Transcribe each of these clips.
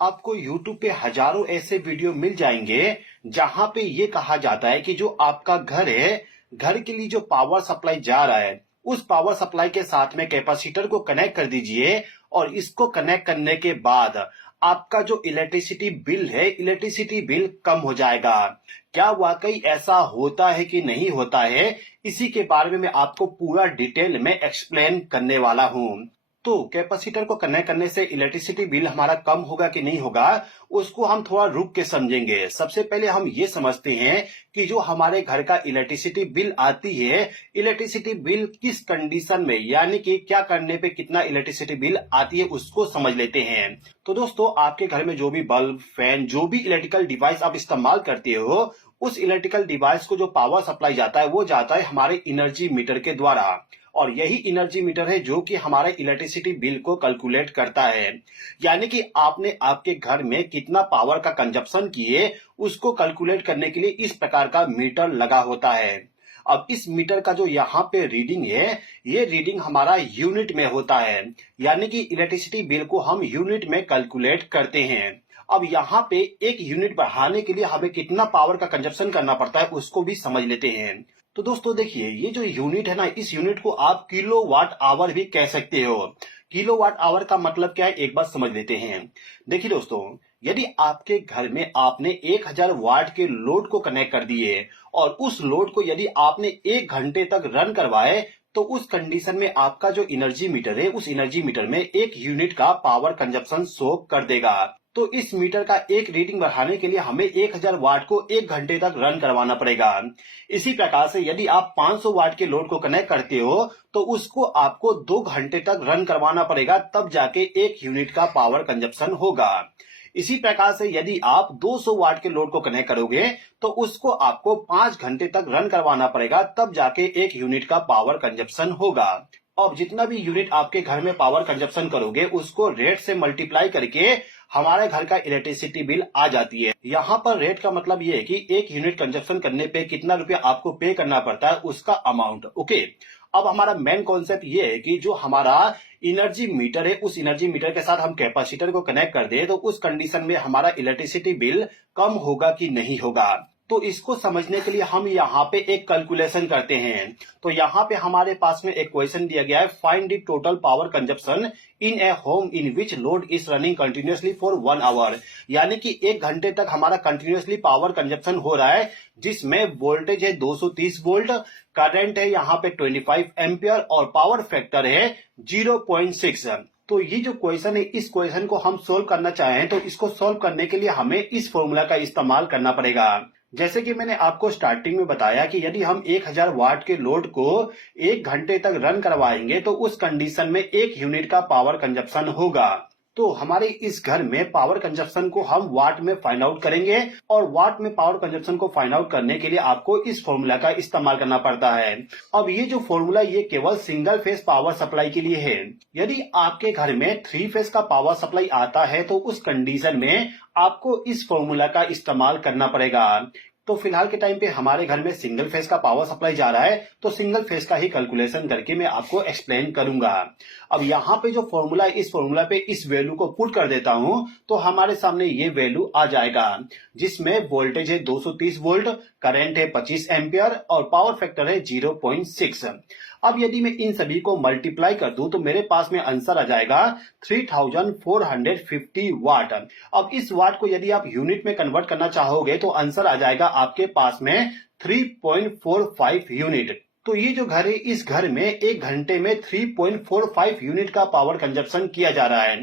आपको YouTube पे हजारों ऐसे वीडियो मिल जाएंगे जहां पे ये कहा जाता है कि जो आपका घर है, घर के लिए जो पावर सप्लाई जा रहा है, उस पावर सप्लाई के साथ में कैपेसिटर को कनेक्ट कर दीजिए और इसको कनेक्ट करने के बाद आपका जो इलेक्ट्रिसिटी बिल है, इलेक्ट्रिसिटी बिल कम हो जाएगा। क्या वाकई ऐसा होता है कि नहीं होता है, इसी के बारे में मैं आपको पूरा डिटेल में एक्सप्लेन करने वाला हूं। तो कैपेसिटर को कनेक्ट करने से इलेक्ट्रिसिटी बिल हमारा कम होगा कि नहीं होगा, उसको हम थोड़ा रुक के समझेंगे। सबसे पहले हम ये समझते हैं कि जो हमारे घर का इलेक्ट्रिसिटी बिल आती है, इलेक्ट्रिसिटी बिल किस कंडीशन में, यानी कि क्या करने पे कितना इलेक्ट्रिसिटी बिल आती है, उसको समझ लेते हैं। तो दोस्तों, आपके घर में जो भी बल्ब, फैन, जो भी इलेक्ट्रिकल डिवाइस आप इस्तेमाल करते हो, उस इलेक्ट्रिकल डिवाइस को जो पावर सप्लाई जाता है वो जाता है हमारे एनर्जी मीटर के द्वारा। और यही एनर्जी मीटर है जो कि हमारे इलेक्ट्रिसिटी बिल को कैलकुलेट करता है। यानी कि आपने आपके घर में कितना पावर का कंजप्शन किए, उसको कैलकुलेट करने के लिए इस प्रकार का मीटर लगा होता है। अब इस मीटर का जो यहाँ पे रीडिंग है, ये रीडिंग हमारा यूनिट में होता है। यानी कि इलेक्ट्रिसिटी बिल को हम यूनिट में कैलकुलेट करते हैं। अब यहाँ पे एक यूनिट बढ़ाने के लिए हमें कितना पावर का कंजप्शन करना पड़ता है, उसको भी समझ लेते हैं। तो दोस्तों देखिए, ये जो यूनिट है ना, इस यूनिट को आप किलोवाट आवर भी कह सकते हो। किलोवाट आवर का मतलब क्या है, एक बार समझ लेते हैं। देखिए दोस्तों, यदि आपके घर में आपने 1000 वाट के लोड को कनेक्ट कर दिए और उस लोड को यदि आपने 1 घंटे तक रन करवाए, तो उस कंडीशन में आपका जो एनर्जी मीटर है, उस एनर्जी मीटर में 1 यूनिट का पावर कंजप्शन शो कर देगा। तो इस मीटर का एक रीडिंग बढ़ाने के लिए हमें 1000 वाट को 1 घंटे तक रन करवाना पड़ेगा। इसी प्रकार से यदि आप 500 वाट के लोड को कनेक्ट करते हो, तो उसको आपको 2 घंटे तक रन करवाना पड़ेगा, तब जाके 1 यूनिट का पावर कंजप्शन होगा। इसी प्रकार से यदि आप 200 वाट के लोड को कनेक्ट करोगे, तो उसको आपको 5 घंटे तक रन करवाना पड़ेगा, तब जाके 1 यूनिट का पावर कंजप्शन होगा। अब जितना भी यूनिट आपके घर में पावर कंजप्शन करोगे, उसको रेट से मल्टीप्लाई करके हमारे घर का इलेक्ट्रिसिटी बिल आ जाती है। यहाँ पर रेट का मतलब ये है कि 1 यूनिट कंजप्शन करने पे कितना रुपया आपको पे करना पड़ता है, उसका अमाउंट। ओके, अब हमारा मेन कॉन्सेप्ट ये है कि जो हमारा एनर्जी मीटर है, उस एनर्जी मीटर के साथ हम कैपेसिटर को कनेक्ट कर दे, तो उस कंडीशन में हमारा इलेक्ट्रिसिटी बिल कम होगा कि नहीं होगा। तो इसको समझने के लिए हम यहाँ पे एक कैलकुलेशन करते हैं। तो यहाँ पे हमारे पास में एक क्वेश्चन दिया गया है, find the total power consumption in a home in which load is running continuously for 1 hour. यानी कि 1 घंटे तक हमारा कंटिन्यूअसली पावर कंजप्शन हो रहा है, जिसमें वोल्टेज है 230 वोल्ट, करंट है यहाँ पे 25 एम्पियर और पावर फैक्टर है 0.6। तो ये जो क्वेश्चन है, इस क्वेश्चन को हम सोल्व करना चाहें तो इसको सोल्व करने के लिए हमें इस फॉर्मूला का इस्तेमाल करना पड़ेगा। जैसे कि मैंने आपको स्टार्टिंग में बताया कि यदि हम 1000 वाट के लोड को 1 घंटे तक रन करवाएंगे, तो उस कंडीशन में 1 यूनिट का पावर कंजप्शन होगा। तो हमारे इस घर में पावर कंजप्शन को हम वाट में फाइंड आउट करेंगे, और वाट में पावर कंजप्शन को फाइंड आउट करने के लिए आपको इस फॉर्मूला का इस्तेमाल करना पड़ता है। अब ये जो फॉर्मूला, ये केवल सिंगल फेज पावर सप्लाई के लिए है। यदि आपके घर में 3 फेज का पावर सप्लाई आता है, तो उस कंडीशन में आपको इस फॉर्मूला का इस्तेमाल करना पड़ेगा। तो फिलहाल के टाइम पे हमारे घर में सिंगल फेज का पावर सप्लाई जा रहा है, तो सिंगल फेज का ही कैलकुलेशन करके मैं आपको एक्सप्लेन करूंगा। अब यहाँ पे जो फॉर्मूला, इस फॉर्मूला पे इस वैल्यू को पुट कर देता हूं, तो हमारे सामने ये वैल्यू आ जाएगा, जिसमें वोल्टेज है 230 वोल्ट, करंट है 25 एम्पियर और पावर फैक्टर है 0.6। अब यदि मैं इन सभी को मल्टीप्लाई कर दूं, तो मेरे पास में आंसर आ जाएगा 3450 वाट। अब इस वाट को यदि आप यूनिट में कन्वर्ट करना चाहोगे, तो आंसर आ जाएगा आपके पास में 3.45 यूनिट। तो ये जो घर है, इस घर में 1 घंटे में 3.45 यूनिट का पावर कंजप्शन किया जा रहा है।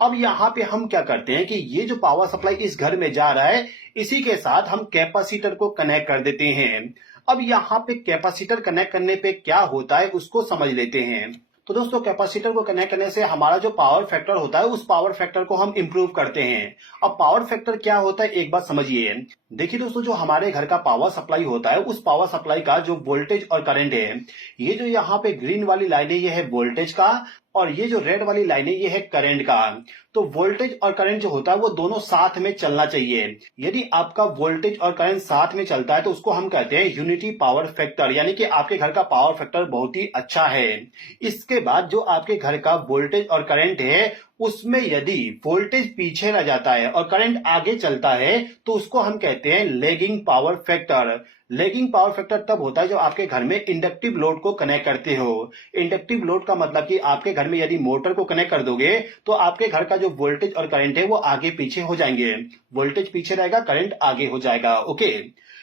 अब यहाँ पे हम क्या करते हैं कि ये जो पावर सप्लाई इस घर में जा रहा है, इसी के साथ हम कैपेसिटर को कनेक्ट कर देते हैं। अब यहाँ पे कैपेसिटर कनेक्ट करने पे क्या होता है, उसको समझ लेते हैं। तो दोस्तों, कैपेसिटर को कनेक्ट करने से हमारा जो पावर फैक्टर होता है, उस पावर फैक्टर को हम इंप्रूव करते हैं। अब पावर फैक्टर क्या होता है, एक बात समझिए। देखिए दोस्तों, जो हमारे घर का पावर सप्लाई होता है, उस पावर सप्लाई का जो वोल्टेज और करंट है, ये जो यहाँ पे ग्रीन वाली लाइन है, ये है वोल्टेज का, और ये जो रेड वाली लाइन है, ये है करंट का। तो वोल्टेज और करंट जो होता है वो दोनों साथ में चलना चाहिए। यदि आपका वोल्टेज और करंट साथ में चलता है तो उसको हम कहते हैं यूनिटी पावर फैक्टर, यानी कि आपके घर का पावर फैक्टर बहुत ही अच्छा है। इसके बाद जो आपके घर का वोल्टेज और करंट है उसमें यदि वोल्टेज पीछे रह जाता है और करंट आगे चलता है तो उसको हम कहते हैं lagging power factor. Lagging power factor तब होता है जब आपके घर में इंडक्टिव लोड को कनेक्ट करते हो। इंडक्टिव लोड का मतलब कि आपके घर में यदि मोटर को कनेक्ट कर दोगे तो आपके घर का जो वोल्टेज और करंट है वो आगे पीछे हो जाएंगे। वोल्टेज पीछे रहेगा, करंट आगे हो जाएगा। ओके,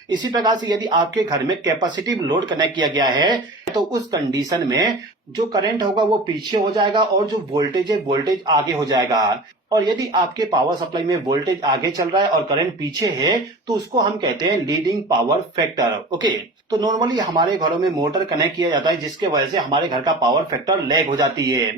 इसी प्रकार से यदि आपके घर में कैपेसिटिव लोड कनेक्ट किया गया है तो उस कंडीशन में जो करंट होगा वो पीछे हो जाएगा और जो वोल्टेज है वोल्टेज आगे हो जाएगा। और यदि आपके पावर सप्लाई में वोल्टेज आगे चल रहा है और करंट पीछे है तो उसको हम कहते हैं लीडिंग पावर फैक्टर। ओके, तो नॉर्मली हमारे घरों में मोटर कनेक्ट किया जाता है जिसके वजह से हमारे घर का पावर फैक्टर लैग हो जाती है।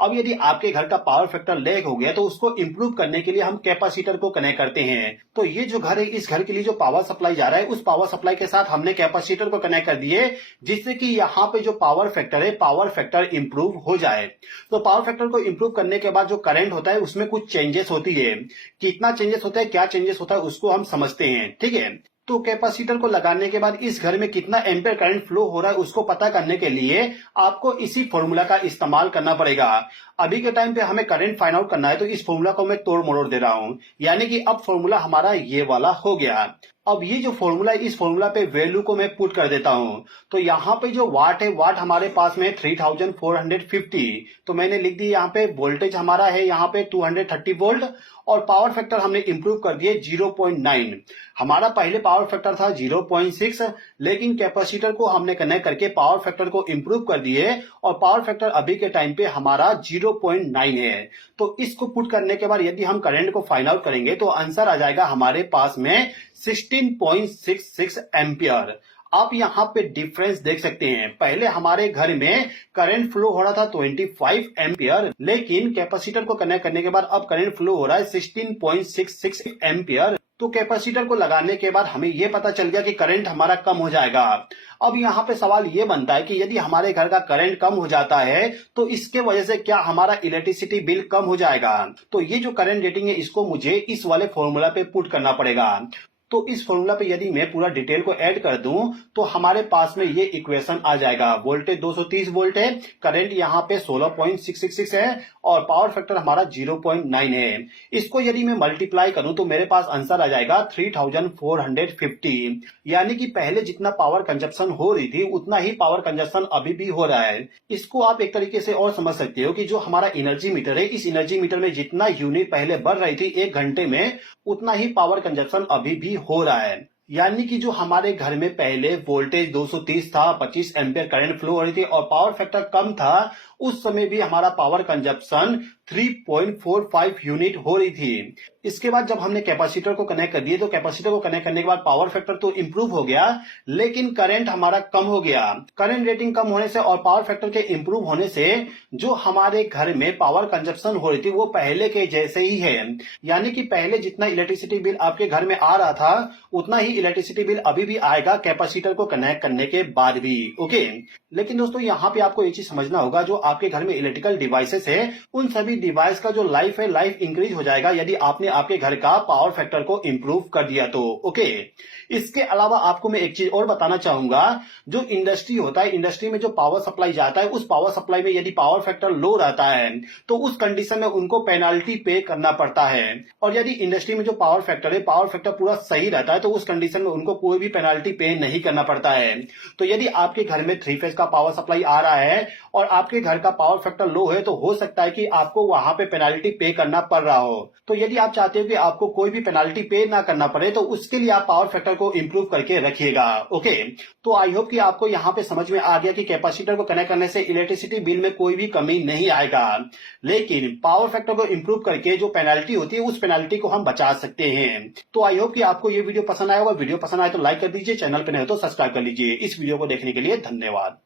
अब यदि आपके घर का पावर फैक्टर लैग हो गया तो उसको इंप्रूव करने के लिए हम कैपेसिटर को कनेक्ट करते हैं। तो ये जो घर है, इस घर के लिए जो पावर सप्लाई जा रहा है उस पावर सप्लाई के साथ हमने कैपेसिटर को कनेक्ट कर दिए जिससे कि यहाँ पे जो पावर फैक्टर है पावर फैक्टर इंप्रूव हो जाए। तो पावर फैक्टर को इंप्रूव करने के बाद जो करंट होता है उसमें कुछ चेंजेस होती है। कितना चेंजेस होता है, क्या चेंजेस होता है उसको हम समझते हैं। ठीक है, तो कैपेसिटर को लगाने के बाद इस घर में कितना एम्पियर करंट फ्लो हो रहा है उसको पता करने के लिए आपको इसी फॉर्मूला का इस्तेमाल करना पड़ेगा। अभी के टाइम पे हमें करंट फाइंड आउट करना है तो इस फॉर्मूला को मैं तोड़ मरोड़ दे रहा हूं, यानी कि अब फॉर्मूला हमारा ये वाला हो गया। अब ये जो फॉर्मूला है इस फॉर्मूला पे वैल्यू को मैं पुट कर देता हूं। तो यहाँ पे जो वाट है, वाट हमारे पास में 3450। तो मैंने लिख दी यहाँ पे। वोल्टेज हमारा है यहाँ पे 230 वोल्ट और पावर फैक्टर हमने इंप्रूव कर दिए 0.9। हमारा पहले पावर फैक्टर था 0.6, लेकिन कैपेसिटर को हमने कनेक्ट करके पावर फैक्टर को इंप्रूव कर दिए और पावर फैक्टर अभी के टाइम पे हमारा 0.9 है। तो इसको पुट करने के बाद यदि हम करंट को फाइंड आउट करेंगे तो आंसर आ जाएगा हमारे पास में 16.66 एम्पियर। आप यहाँ पे डिफरेंस देख सकते हैं। पहले हमारे घर में करंट फ्लो हो रहा था 25 एम्पियर, लेकिन कैपेसिटर को कनेक्ट करने के बाद अब करंट फ्लो हो रहा है 16.66 एम्पियर। तो कैपेसिटर को लगाने के बाद हमें यह पता चल गया कि करंट हमारा कम हो जाएगा। अब यहाँ पे सवाल ये बनता है कि यदि हमारे घर का करंट कम हो जाता है तो इसके वजह से क्या हमारा इलेक्ट्रिसिटी बिल कम हो जाएगा? तो ये जो करंट रेटिंग है इसको मुझे इस वाले फॉर्मूला पे पुट करना पड़ेगा। तो इस फॉर्मूला पे यदि मैं पूरा डिटेल को ऐड कर दूं तो हमारे पास में ये इक्वेशन आ जाएगा। वोल्टेज 230 वोल्ट है, करंट यहाँ पे 16.666 है और पावर फैक्टर हमारा 0.9 है। इसको यदि मैं मल्टीप्लाई करूं तो मेरे पास आंसर आ जाएगा 3450, यानी कि पहले जितना पावर कंजप्शन हो रही थी उतना ही पावर कंजप्शन अभी भी हो रहा है। इसको आप एक तरीके से और समझ सकते हो कि जो हमारा एनर्जी मीटर है, इस एनर्जी मीटर में जितना यूनिट पहले बढ़ रही थी 1 घंटे में, उतना ही पावर कंजप्शन अभी भी हो रहा है। यानी कि जो हमारे घर में पहले वोल्टेज 230 था, 25 एम्पियर करंट फ्लो हो रही थी और पावर फैक्टर कम था, उस समय भी हमारा पावर कंजप्शन 3.45 यूनिट हो रही थी। इसके बाद जब हमने कैपेसिटर को कनेक्ट कर दिए तो कैपेसिटर को कनेक्ट करने के बाद पावर फैक्टर तो इंप्रूव हो गया, लेकिन करंट हमारा कम हो गया। करंट रेटिंग कम होने से और पावर फैक्टर के इंप्रूव होने से जो हमारे घर में पावर कंजप्शन हो रही थी वो पहले के जैसे ही है। यानी कि पहले जितना इलेक्ट्रिसिटी बिल आपके घर में आ रहा था उतना ही इलेक्ट्रिसिटी बिल अभी भी आएगा कैपेसिटर को कनेक्ट करने के बाद भी। ओके, लेकिन दोस्तों यहाँ पे आपको ये चीज समझना होगा, जो आपके घर में इलेक्ट्रिकल डिवाइसेस है उन सभी डिवाइस का जो लाइफ है, लाइफ इंक्रीज हो जाएगा यदि आपने आपके घर का पावर फैक्टर को इंप्रूव कर दिया तो। ओके, इसके अलावा आपको मैं एक चीज और बताना चाहूंगा। जो इंडस्ट्री होता है, इंडस्ट्री में जो पावर सप्लाई जाता है उस पावर सप्लाई में यदि पावर फैक्टर लो रहता है तो उस कंडीशन में उनको पेनाल्टी पे करना पड़ता है। और यदि इंडस्ट्री में जो पावर फैक्टर है, पावर फैक्टर पूरा सही रहता है तो उस कंडीशन में उनको कोई भी पेनाल्टी पे नहीं करना पड़ता है। तो यदि आपके घर में 3 फेज का पावर सप्लाई आ रहा है और आपके घर का पावर फैक्टर लो है तो हो सकता है कि आपको वहां पे पेनाल्टी पे करना पड़ रहा हो। तो यदि आप चाहते हो कि आपको कोई भी पेनाल्टी पे ना करना पड़े तो उसके लिए आप पावर फैक्टर को इंप्रूव करके रखिएगा। ओके, तो आई होप कि आपको यहाँ पे समझ में आ गया कि कैपेसिटर को कनेक्ट करने से इलेक्ट्रिसिटी बिल में कोई भी कमी नहीं आएगा, लेकिन पावर फैक्टर को इंप्रूव करके जो पेनाल्टी होती है उस पेनाल्टी को हम बचा सकते हैं। तो आई होप कि आपको ये वीडियो पसंद आया होगा। वीडियो पसंद आए तो लाइक कर दीजिए, चैनल पे नहीं हो तो सब्सक्राइब कर लीजिए। इस वीडियो को देखने के लिए धन्यवाद।